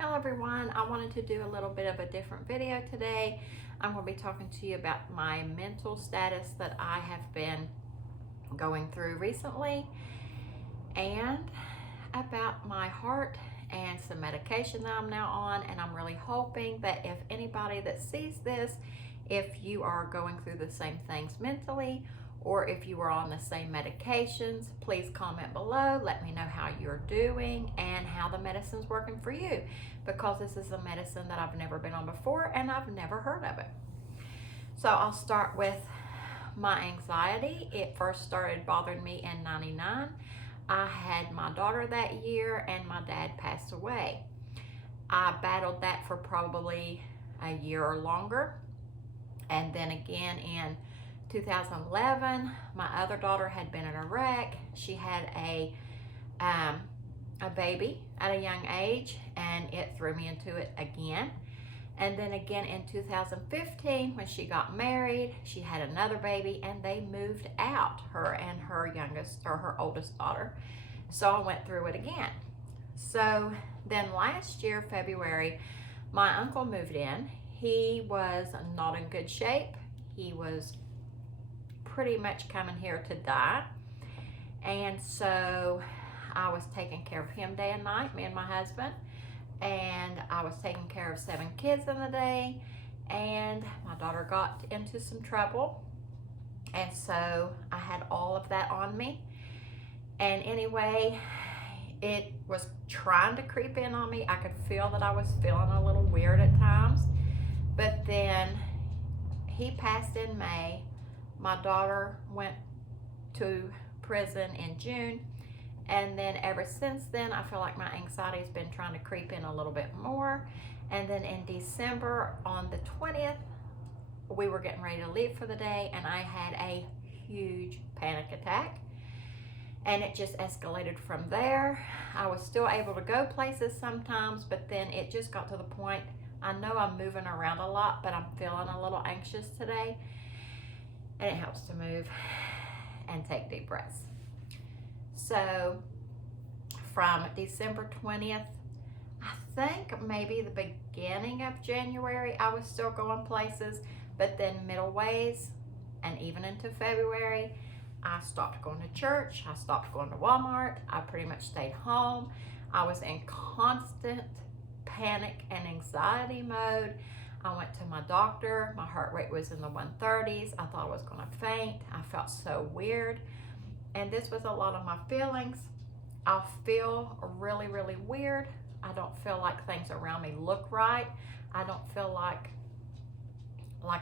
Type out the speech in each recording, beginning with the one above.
Hello everyone, I wanted to do a little bit of a different video today. I'm going to be talking to you about my mental status that I have been going through recently and about my heart and some medication that I'm now on, and I'm really hoping that if anybody that sees this, if you are going through the same things mentally or if you are on the same medications, please comment below. Let me know how you're doing and how the medicine's working for you, because this is a medicine that I've never been on before and I've never heard of it. So I'll start with my anxiety. It first started bothering me in '99. I had my daughter that year and my dad passed away. I battled that for probably a year or longer. And then again in 2011, my other daughter had been in a wreck. She had a baby at a young age, and it threw me into it again. And then again in 2015, when she got married, she had another baby, and they moved out, her and her oldest daughter. So I went through it again. So then last year, February, my uncle moved in. He was not in good shape. He was pretty much coming here to die. And so I was taking care of him day and night, me and my husband. And I was taking care of 7 kids in the day. And my daughter got into some trouble. And so I had all of that on me. And anyway, it was trying to creep in on me. I could feel that I was feeling a little weird at times. But then he passed in May. My daughter went to prison in June. And then ever since then, I feel like my anxiety has been trying to creep in a little bit more. And then in December, on the 20th, we were getting ready to leave for the day, and I had a huge panic attack. And it just escalated from there. I was still able to go places sometimes, but then it just got to the point, I know I'm moving around a lot, but I'm feeling a little anxious today. And it helps to move and take deep breaths. So from December 20th, I think maybe the beginning of January, I was still going places, but then middle ways and even into February, I stopped going to church. I stopped going to Walmart. I pretty much stayed home. I was in constant panic and anxiety mode. I went to my doctor. My heart rate was in the 130s. I thought I was going to faint. I felt so weird. And this was a lot of my feelings. I feel really, really weird. I don't feel like things around me look right. I don't feel like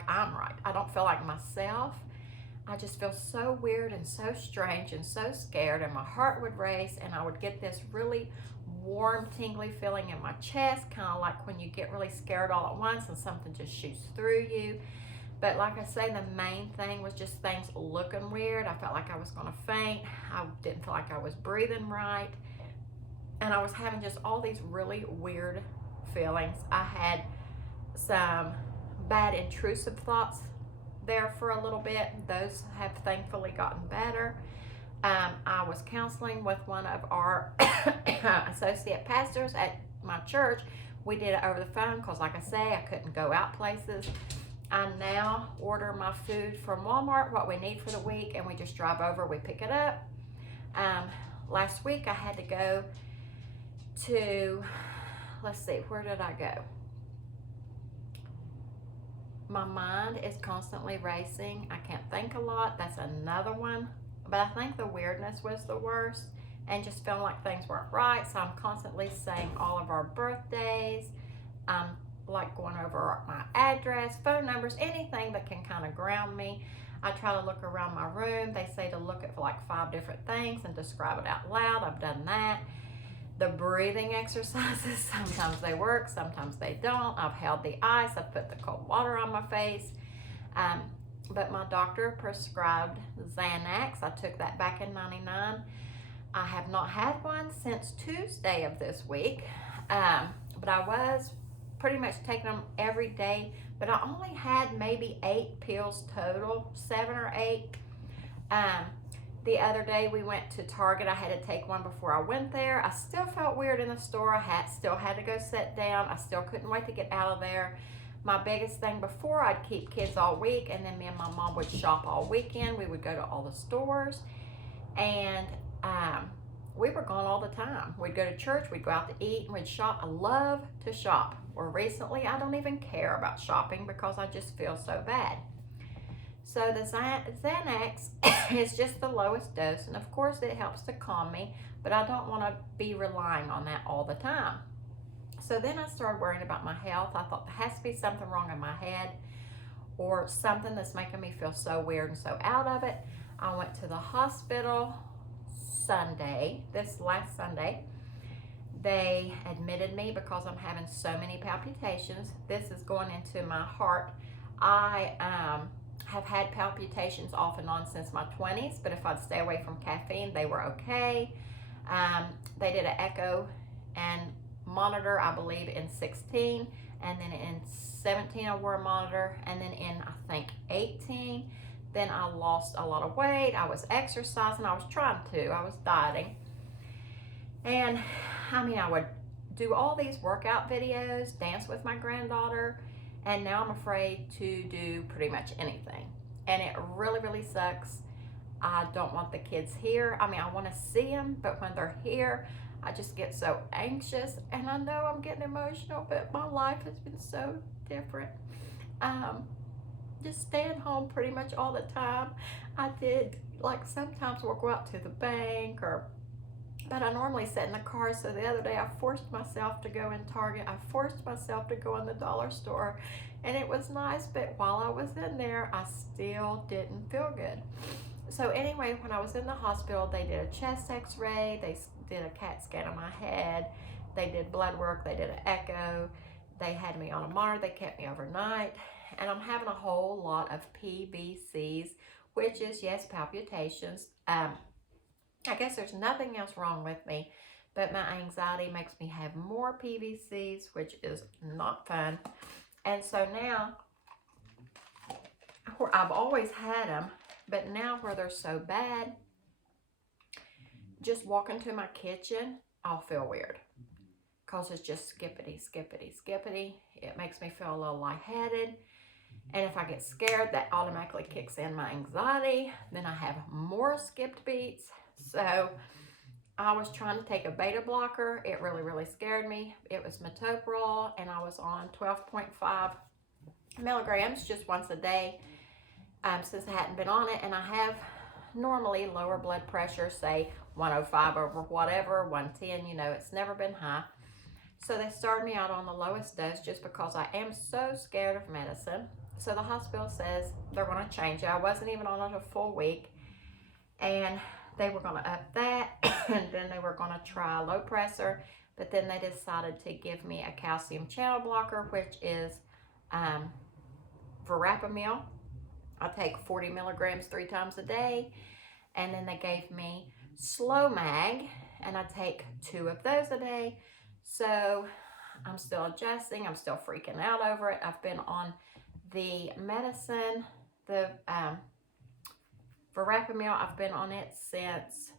I'm right. I don't feel like myself. I just feel so weird and so strange and so scared, and my heart would race, and I would get this really warm, tingly feeling in my chest, kind of like when you get really scared all at once and something just shoots through you. But like I say, the main thing was just things looking weird. I felt like I was going to faint. I didn't feel like I was breathing right. And I was having just all these really weird feelings. I had some bad intrusive thoughts there for a little bit. Those have thankfully gotten better. I was counseling with one of our associate pastors at my church. We did it over the phone because, like I say, I couldn't go out places. I now order my food from Walmart, what we need for the week, and we just drive over, we pick it up. Last week I had to go to, let's see, where did I go? My mind is constantly racing. I can't think a lot. That's another one. But I think the weirdness was the worst, and just feeling like things weren't right. So I'm constantly saying all of our birthdays. Like going over my address, phone numbers, anything that can kind of ground me. I try to look around my room. They say to look at like 5 different things and describe it out loud. I've done that. The breathing exercises, sometimes they work, sometimes they don't. I've held the ice, I've put the cold water on my face. But my doctor prescribed Xanax. I took that back in '99. I have not had one since Tuesday of this week. But I was pretty much taking them every day, but I only had maybe 8 pills total, 7 or 8. The other day we went to Target. I had to take one before I went there. I still felt weird in the store. I still had to go sit down. I still couldn't wait to get out of there. My biggest thing before, I'd keep kids all week, and then me and my mom would shop all weekend. We would go to all the stores, and we were gone all the time. We'd go to church, we'd go out to eat, and we'd shop. I love to shop. Or recently, I don't even care about shopping because I just feel so bad. So the Xanax is just the lowest dose, and of course it helps to calm me, but I don't want to be relying on that all the time. So then I started worrying about my health. I thought there has to be something wrong in my head or something that's making me feel so weird and so out of it. I went to the hospital this last Sunday. They admitted me because I'm having so many palpitations. This is going into my heart. I have had palpitations off and on since my 20s, but if I'd stay away from caffeine, they were okay. They did an echo and monitor, I believe, in 16, and then in 17 I wore a monitor, and then in, I think, 18, then I lost a lot of weight. I was exercising. I was trying to. I was dieting. And, I mean, I would do all these workout videos, dance with my granddaughter, and now I'm afraid to do pretty much anything. And it really, really sucks. I don't want the kids here. I mean, I want to see them, but when they're here, I just get so anxious. And I know I'm getting emotional, but my life has been so different. Just staying home pretty much all the time. I did, like, sometimes we'll go out to the bank, but I normally sit in the car. So the other day I forced myself to go in Target. I forced myself to go in the dollar store, and it was nice, but while I was in there, I still didn't feel good. So anyway, when I was in the hospital, they did a chest x-ray, they did a CAT scan of my head, they did blood work, they did an echo, they had me on a monitor, they kept me overnight, and I'm having a whole lot of PVCs, which is, yes, palpitations. I guess there's nothing else wrong with me, but my anxiety makes me have more PVCs, which is not fun. And so now, I've always had them, but now where they're so bad, just walking to my kitchen, I'll feel weird. Because it's just skippity, skippity, skippity. It makes me feel a little lightheaded. And if I get scared, that automatically kicks in my anxiety. Then I have more skipped beats. So I was trying to take a beta blocker. It really, really scared me. It was metoprolol, and I was on 12.5 milligrams just once a day since I hadn't been on it. And I have normally lower blood pressure, say 105 over whatever, 110, you know, it's never been high. So they started me out on the lowest dose just because I am so scared of medicine. So the hospital says they're going to change it. I wasn't even on it a full week. And they were going to up that, and then they were going to try low pressor, but then they decided to give me a calcium channel blocker, which is verapamil. I take 40 milligrams 3 times a day, and then they gave me slow mag, and I take 2 of those a day. So I'm still adjusting. I'm still freaking out over it. I've been on the medicine, the verapamil. I've been on it since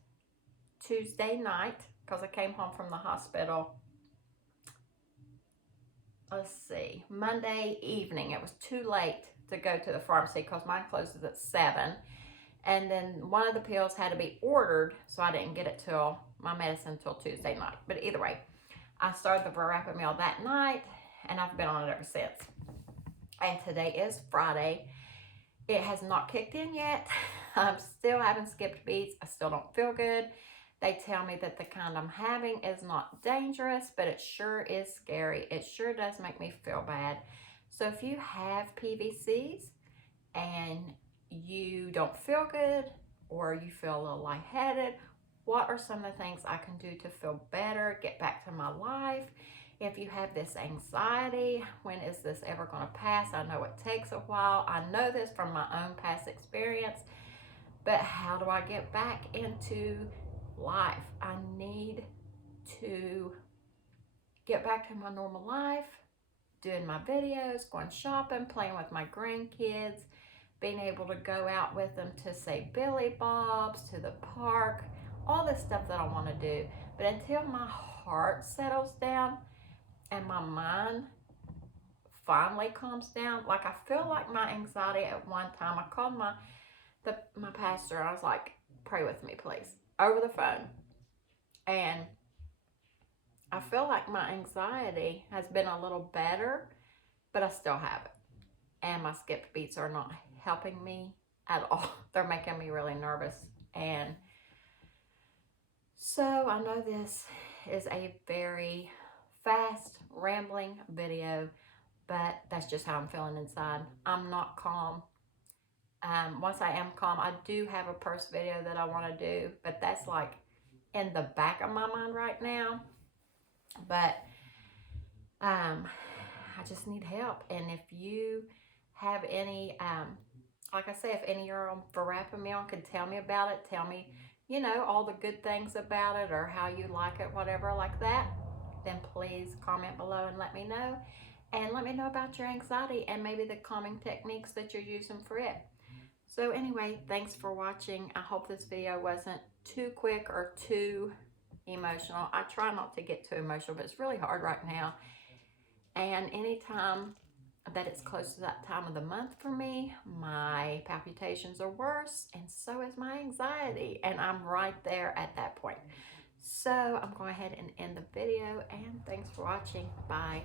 Tuesday night because I came home from the hospital. Let's see, Monday evening. It was too late to go to the pharmacy because mine closes at 7. And then one of the pills had to be ordered, so I didn't get it till my medicine till Tuesday night. But either way, I started the verapamil that night, and I've been on it ever since. And today is Friday. It has not kicked in yet. I'm still having skipped beats. I still don't feel good. They tell me that the kind I'm having is not dangerous, but it sure is scary. It sure does make me feel bad. So if you have PVCs and you don't feel good, or you feel a little lightheaded, what are some of the things I can do to feel better, get back to my life? If you have this anxiety, when is this ever going to pass? I know it takes a while. I know this from my own past experience, but how do I get back into life? I need to get back to my normal life, doing my videos, going shopping, playing with my grandkids, being able to go out with them to say Billy Bob's, to the park, all this stuff that I want to do. But until my heart settles down and my mind finally calms down, like I feel like my anxiety at one time, I called my pastor, I was like, pray with me please, over the phone. And I feel like my anxiety has been a little better, but I still have it. And my skipped beats are not helping me at all. They're making me really nervous. And so I know this is a very fast, rambling video, but that's just how I'm feeling inside. I'm not calm. Once I am calm, I do have a purse video that I want to do, but that's like in the back of my mind right now. But I just need help. And if you have any, like I say, if any of you are on verapamil, could tell me about it, tell me, you know, all the good things about it or how you like it, whatever like that, then please comment below and let me know. And let me know about your anxiety and maybe the calming techniques that you're using for it. So anyway, thanks for watching. I hope this video wasn't too quick or too emotional. I try not to get too emotional, but it's really hard right now. And anytime that it's close to that time of the month for me, my palpitations are worse, and so is my anxiety, and I'm right there at that point. So I'm going ahead and end the video, and thanks for watching. Bye.